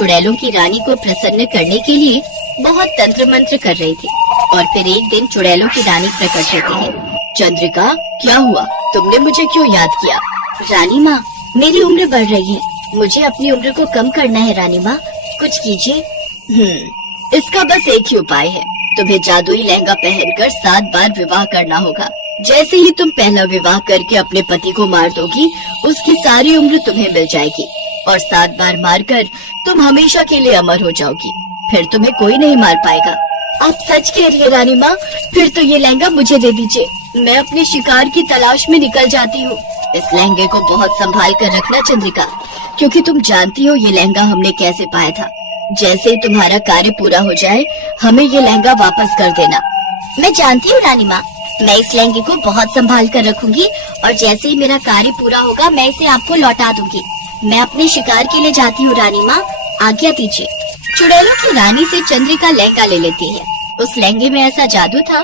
चुड़ैलों की रानी को प्रसन्न करने के लिए बहुत तंत्र मंत्र कर रही थी। और फिर एक दिन चुड़ैलों की रानी प्रकट होती है। चंद्रिका, क्या हुआ? तुमने मुझे क्यों याद किया? रानी माँ, मेरी उम्र बढ़ रही है, मुझे अपनी उम्र को कम करना है। रानी माँ, कुछ कीजिए। इसका बस एक ही उपाय है, तुम्हें जादुई लहंगा पहनकर 7 बार विवाह करना होगा। जैसे ही तुम पहला विवाह करके अपने पति को मार दोगी, उसकी सारी उम्र तुम्हें मिल जाएगी और 7 बार मारकर तुम हमेशा के लिए अमर हो जाओगी। फिर तुम्हें कोई नहीं मार पाएगा। आप सच कह रही है रानी माँ? फिर तो ये लहंगा मुझे दे दीजिए, मैं अपने शिकार की तलाश में निकल जाती हूँ। इस लहंगे को बहुत संभाल कर रखना चंद्रिका, क्योंकि तुम जानती हो ये लहंगा हमने कैसे पाया था। जैसे ही तुम्हारा कार्य पूरा हो जाए, हमें ये लहंगा वापस कर देना। मैं जानती हूँ रानी माँ, मैं इस लहंगे को बहुत संभाल कर रखूंगी और जैसे ही मेरा कार्य पूरा होगा, मैं इसे आपको लौटा दूंगी। मैं अपने शिकार के लिए जाती हूँ रानी माँ, आज्ञा दीजिए। चुड़ैलों की रानी से चंद्रिका लहंगा ले लेती है। उस लहंगे में ऐसा जादू था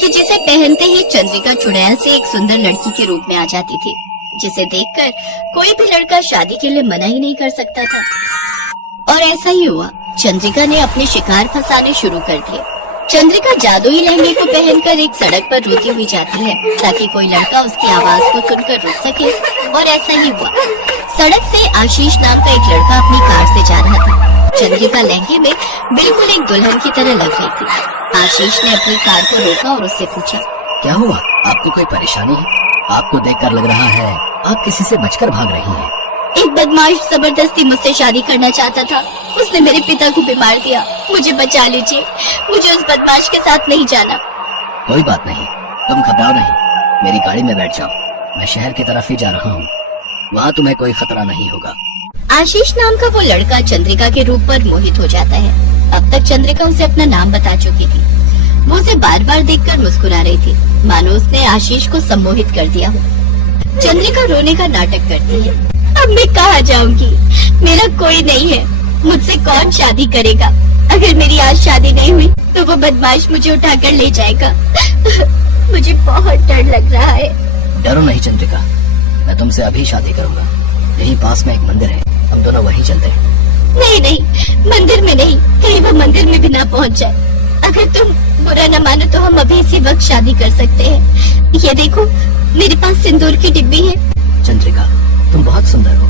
कि जिसे पहनते ही चंद्रिका चुड़ैल से एक सुंदर लड़की के रूप में आ जाती थी, जिसे देखकर कोई भी लड़का शादी के लिए मना ही नहीं कर सकता था। और ऐसा ही हुआ, चंद्रिका ने अपने शिकार फंसाने शुरू कर दिए। चंद्रिका जादुई लहंगे को पहनकर एक सड़क पर रोती हुई जाती है ताकि कोई लड़का उसकी आवाज को सुनकर रुक सके। और ऐसा ही हुआ। सड़क से आशीष नाम का एक लड़का अपनी कार से जा रहा था। चंद्रिका लहंगे में बिल्कुल एक दुल्हन की तरह लग रही थी। आशीष ने अपनी कार को रोका और उससे पूछा, क्या हुआ? आपको कोई परेशानी है? आपको देखकर लग रहा है आप किसी से बचकर भाग रही हैं। एक बदमाश जबरदस्ती मुझसे शादी करना चाहता था, उसने मेरे पिता को भी मार दिया। मुझे बचा लीजिए, मुझे उस बदमाश के साथ नहीं जाना। कोई बात नहीं, तुम घबराओ नहीं, मेरी गाड़ी में बैठ जाओ, मैं शहर की तरफ ही जा रहा हूँ, वहाँ तुम्हें कोई खतरा नहीं होगा। आशीष नाम का वो लड़का चंद्रिका के रूप पर मोहित हो जाता है। अब तक चंद्रिका उसे अपना नाम बता चुकी थी। वो उसे बार बार देखकर मुस्कुरा रही थी, मानो उसने आशीष को सम्मोहित कर दिया हो। चंद्रिका रोने का नाटक करती है। अब मैं कहाँ जाऊंगी? मेरा कोई नहीं है, मुझसे कौन शादी करेगा? अगर मेरी आज शादी नहीं हुई तो वो बदमाश मुझे उठाकर ले जाएगा। मुझे बहुत डर लग रहा है। डरो नहीं चंद्रिका, मैं तुमसे अभी शादी करूंगा। यहीं पास में एक मंदिर है, हम दोनों वहीं चलते हैं। नहीं नहीं, मंदिर में नहीं, कहीं वो मंदिर में भी ना पहुंच जाए। अगर तुम बुरा न मानो तो हम अभी इसी वक्त शादी कर सकते हैं। ये देखो, मेरे पास सिंदूर की डिब्बी है। चंद्रिका, तुम बहुत सुंदर हो,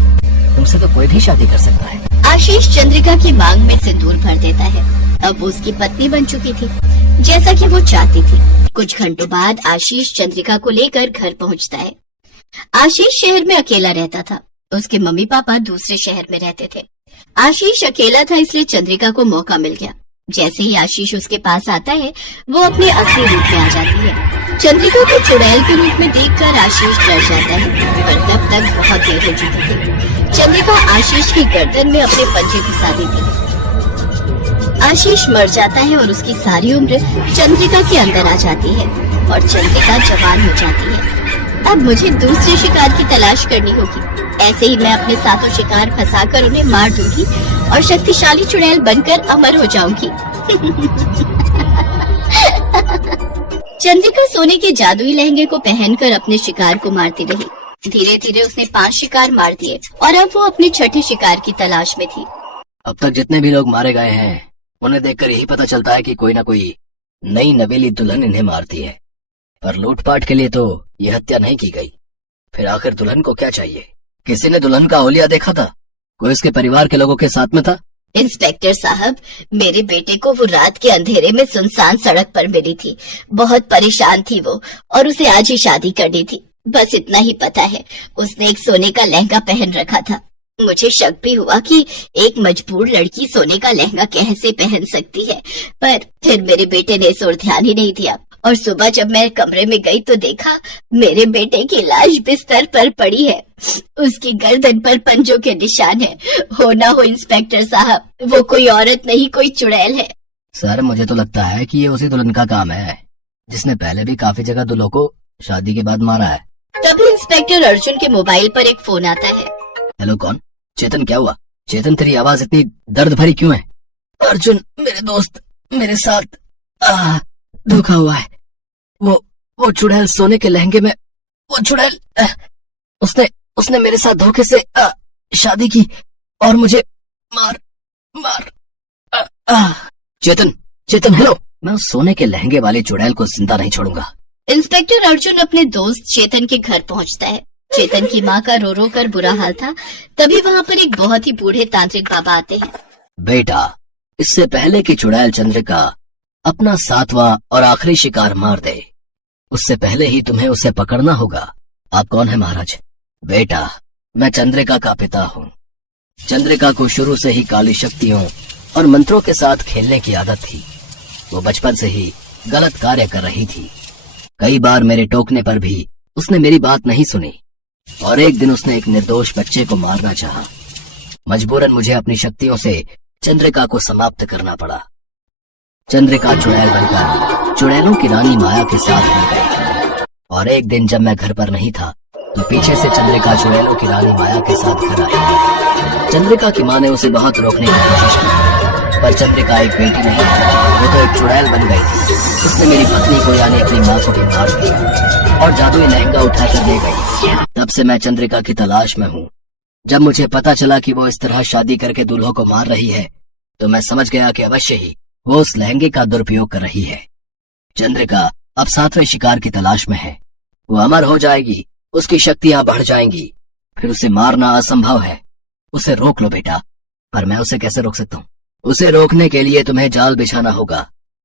तुमसे तो कोई भी शादी कर सकता है। आशीष चंद्रिका की मांग में सिंदूर भर देता है। अब वो उसकी पत्नी बन चुकी थी, जैसा कि वो चाहती थी। कुछ घंटों बाद आशीष चंद्रिका को लेकर घर पहुंचता है। आशीष शहर में अकेला रहता था, उसके मम्मी पापा दूसरे शहर में रहते थे। आशीष अकेला था, इसलिए चंद्रिका को मौका मिल गया। जैसे ही आशीष उसके पास आता है, वो अपने असली रूप में आ जाती है। चंद्रिका को चुड़ैल के रूप में देखकर आशीष डर जाता है, पर तब तक बहुत देर हो चुकी थी। चंद्रिका आशीष की गर्दन में अपने पंजे घुसा देती है। आशीष मर जाता है और उसकी सारी उम्र चंद्रिका के अंदर आ जाती है और चंद्रिका जवान हो जाती है। अब मुझे दूसरे शिकार की तलाश करनी होगी। ऐसे ही मैं अपने साथों शिकार फंसाकर उन्हें मार दूंगी और शक्तिशाली चुड़ैल बनकर अमर हो जाऊंगी। चंद्रिका सोने के जादुई लहंगे को पहनकर अपने शिकार को मारती रही। धीरे धीरे उसने 5 शिकार मार दिए और अब वो अपने छठे शिकार की तलाश में थी। अब तक जितने भी लोग मारे गए हैं, उन्हें देखकर यही पता चलता है कि कोई ना कोई नई नवेली दुल्हन इन्हें मारती है, पर लूटपाट के लिए तो ये हत्या नहीं की गई। फिर आखिर दुल्हन को क्या चाहिए? किसी ने दुल्हन का ओलिया देखा था? कोई उसके परिवार के लोगों के साथ में था? इंस्पेक्टर साहब, मेरे बेटे को वो रात के अंधेरे में सुनसान सड़क पर मिली थी। बहुत परेशान थी वो और उसे आज ही शादी करनी थी। बस इतना ही पता है, उसने एक सोने का लहंगा पहन रखा था। मुझे शक भी हुआ कि एक मजबूर लड़की सोने का लहंगा कैसे पहन सकती है, पर फिर मेरे बेटे ने इस ओर ध्यान ही नहीं दिया। और सुबह जब मैं कमरे में गई तो देखा मेरे बेटे की लाश बिस्तर पर पड़ी है। उसकी गर्दन पर पंजों के निशान है। हो ना हो इंस्पेक्टर साहब, वो कोई औरत नहीं, कोई चुड़ैल है। सर, मुझे तो लगता है कि ये उसी दुल्हन का काम है जिसने पहले भी काफी जगह दूल्हों को शादी के बाद मारा है। तभी इंस्पेक्टर अर्जुन के मोबाइल पर एक फोन आता है। हेलो, कौन? चेतन, क्या हुआ? चेतन, तेरी आवाज इतनी दर्द भरी क्यों है? अर्जुन, मेरे दोस्त, मेरे साथ धोखा हुआ है। वो चुड़ैल सोने के लहंगे में, वो चुड़ैल उसने मेरे साथ धोखे से शादी की और मुझे मार। चेतन, चेतन हेलो। मैं उस सोने के लहंगे वाले चुड़ैल को जिंदा नहीं छोड़ूंगा। इंस्पेक्टर अर्जुन अपने दोस्त चेतन के घर पहुंचता है। चेतन की माँ का रो रो कर बुरा हाल था। तभी वहाँ पर एक बहुत ही बूढ़े तांत्रिक बाबा आते हैं। बेटा, इससे पहले कि चुड़ैल चंद्रिका अपना 7वां और आखिरी शिकार मार दे, उससे पहले ही तुम्हें उसे पकड़ना होगा। आप कौन है महाराज? बेटा, मैं चंद्रिका का पिता हूँ। चंद्रिका को शुरू से ही काली शक्तियों और मंत्रों के साथ खेलने की आदत थी। वो बचपन से ही गलत कार्य कर रही थी। कई बार मेरे टोकने पर भी उसने मेरी बात नहीं सुनी और एक दिन उसने एक निर्दोष बच्चे को मारना चाहा। मजबूरन मुझे अपनी शक्तियों से चंद्रिका को समाप्त करना पड़ा। चंद्रिका चुड़ैल बनकर चुड़ैलों की रानी माया के साथ मिल गई और एक दिन जब मैं घर पर नहीं था तो पीछे से चंद्रिका चुड़ैलों की रानी माया के साथ घर आई। चंद्रिका की माँ ने उसे बहुत रोकने की कोशिश की, पर चंद्रिका एक बेटी नहीं, वो तो एक चुड़ैल बन गई थी। उसने मेरी पत्नी को यानी अपनी माँ को भी मार दिया और जादुई लहंगा उठाकर ले गई। तब से मैं चंद्रिका की तलाश में हूँ। जब मुझे पता चला कि वो इस तरह शादी करके दूल्हों को मार रही है तो मैं समझ गया कि अवश्य ही वो उस लहंगे का दुरुपयोग कर रही है। चंद्रिका अब 7वें शिकार की तलाश में है। वो अमर हो जाएगी, उसकी शक्तियां बढ़ जाएंगी, फिर उसे मारना असंभव है। उसे रोक लो बेटा। पर मैं उसे कैसे रोक सकता हूँ? उसे रोकने के लिए तुम्हें जाल बिछाना होगा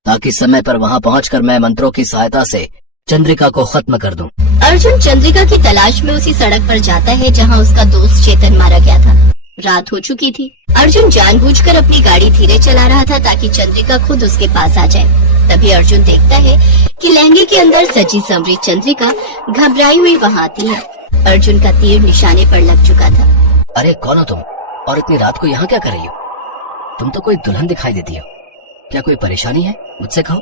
ताकि समय पर वहाँ पहुंचकर मैं मंत्रों की सहायता से चंद्रिका को खत्म कर दूं। अर्जुन चंद्रिका की तलाश में उसी सड़क पर जाता है जहां उसका दोस्त चेतन मारा गया था। रात हो चुकी थी। अर्जुन जानबूझकर अपनी गाड़ी धीरे चला रहा था ताकि चंद्रिका खुद उसके पास आ जाए। तभी अर्जुन देखता है कि लहंगे के अंदर सजी संवरी चंद्रिका घबराई हुई वहाँ आती है। अर्जुन का तीर निशाने पर लग चुका था। अरे कौन हो तुम और इतनी रात को यहाँ क्या कर रही हो? तुम तो कोई दुल्हन दिखाई देती हो। क्या कोई परेशानी है? मुझसे कहो।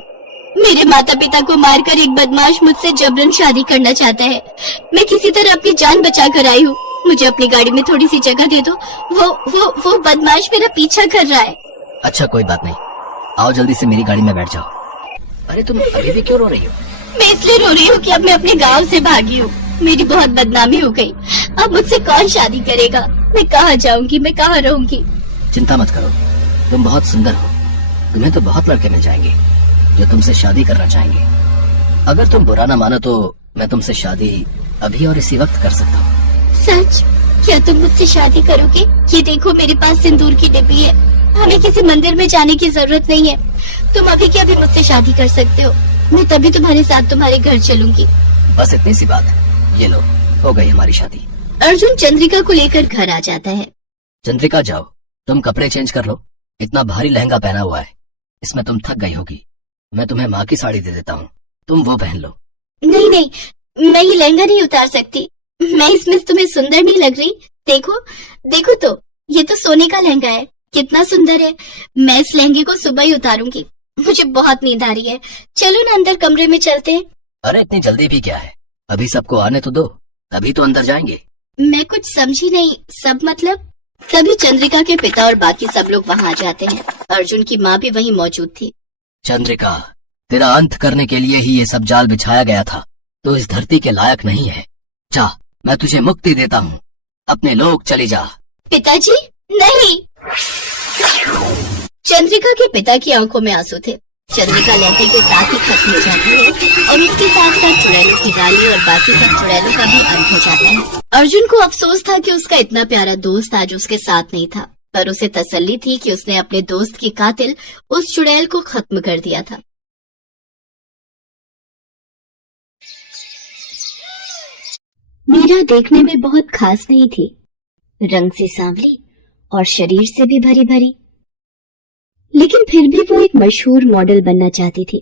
मेरे माता पिता को मारकर एक बदमाश मुझसे जबरन शादी करना चाहता है। मैं किसी तरह अपनी जान बचा कर आई हूँ। मुझे अपनी गाड़ी में थोड़ी सी जगह दे दो। वो बदमाश मेरा पीछा कर रहा है। अच्छा कोई बात नहीं, आओ जल्दी से मेरी गाड़ी में बैठ जाओ। अरे तुम अभी भी क्यों रो रही हो? मैं इसलिए रो रही हूँ कि अब मैं अपने गाँव से भागी हूँ। मेरी बहुत बदनामी हो गई। अब मुझसे कौन शादी करेगा? मैं कहाँ जाऊँगी? मैं कहाँ रहूँगी? चिंता मत करो, तुम बहुत सुंदर हो। तुम्हें तो बहुत लड़के मिल जाएंगे जो तुमसे शादी करना चाहेंगे। अगर तुम बुरा ना मानो तो मैं तुमसे शादी अभी और इसी वक्त कर सकता हूँ। सच? क्या तुम मुझसे शादी करोगे? ये देखो मेरे पास सिंदूर की डिब्बी है। हमें किसी मंदिर में जाने की जरूरत नहीं है। तुम अभी के अभी मुझसे शादी कर सकते हो। मैं तभी तुम्हारे साथ तुम्हारे घर चलूंगी। बस इतनी सी बात। ये लो, हो गई हमारी शादी। अर्जुन चंद्रिका को लेकर घर आ जाता है। चंद्रिका जाओ, तुम कपड़े चेंज कर लो। इतना भारी लहंगा पहना हुआ है, इसमें तुम थक गई होगी। मैं तुम्हें माँ की साड़ी दे देता हूँ, तुम वो पहन लो। नहीं नहीं, मैं ये लहंगा नहीं उतार सकती। मैं इसमें तुम्हें सुंदर नहीं लग रही। देखो देखो तो, ये तो सोने का लहंगा है। कितना सुंदर है। मैं इस लहंगे को सुबह ही उतारूंगी। मुझे बहुत नींद आ रही है। चलो ना अंदर कमरे में चलते हैं। अरे इतनी जल्दी भी क्या है? अभी सबको आने तो दो, तभी तो अंदर जाएंगे। मैं कुछ समझी नहीं। सब मतलब? तभी चंद्रिका के पिता और बाकी सब लोग वहाँ आ जाते हैं। अर्जुन की माँ भी वहीं मौजूद थी। चंद्रिका, तेरा अंत करने के लिए ही ये सब जाल बिछाया गया था। तो इस धरती के लायक नहीं है। जा, मैं तुझे मुक्ति देता हूँ। अपने लोग चली जा। पिताजी नहीं। चंद्रिका के पिता की आंखों में आंसू थे। चंद्रिका लहंगे के साथ ही खत्म हो जाती है और उसके साथ साथ चुड़ैलों की रानी और बाकी सब चुड़ैलों का भी अंत हो जाता है। अर्जुन को अफसोस था कि उसका इतना प्यारा दोस्त आज उसके साथ नहीं था, पर उसे तसल्ली थी कि उसने अपने दोस्त के कातिल उस चुड़ैल को खत्म कर दिया था। मीरा देखने में बहुत खास नहीं थी। रंग से सांवली और शरीर से भी भरी भरी, लेकिन फिर भी वो एक मशहूर मॉडल बनना चाहती थी।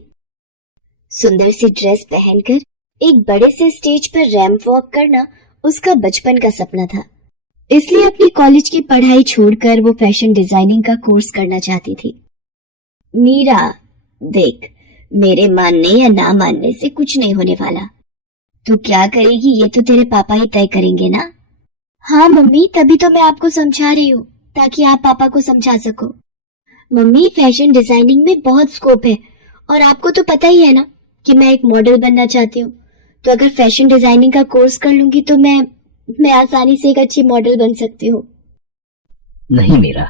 सुंदर सी ड्रेस पहनकर एक बड़े से स्टेज पर रैंप वॉक करना उसका बचपन का सपना था। इसलिए अपनी कॉलेज की पढ़ाई छोड़कर वो फैशन डिजाइनिंग का कोर्स करना चाहती थी। मीरा देख, मेरे मानने या ना मानने से कुछ नहीं होने वाला। तू क्या करेगी ये तो तेरे पापा ही तय करेंगे ना। हाँ मम्मी, तभी तो मैं आपको समझा रही हूँ ताकि आप पापा को समझा सको। मम्मी, फैशन डिजाइनिंग में बहुत स्कोप है और आपको तो पता ही है ना कि मैं एक मॉडल बनना चाहती हूँ। तो अगर फैशन डिजाइनिंग का कोर्स कर लूंगी तो मैं आसानी से एक अच्छी मॉडल बन सकती हूँ। नहीं मीरा,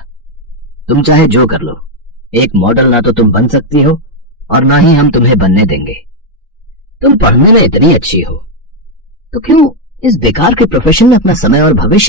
तुम चाहे जो कर लो, एक मॉडल ना तो तुम बन सकती हो और ना ही हम तुम्हें बनने देंगे। तुम पढ़ने में इतनी अच्छी हो तो क्यों इस बेकार के प्रोफेशन में अपना समय और भविष्य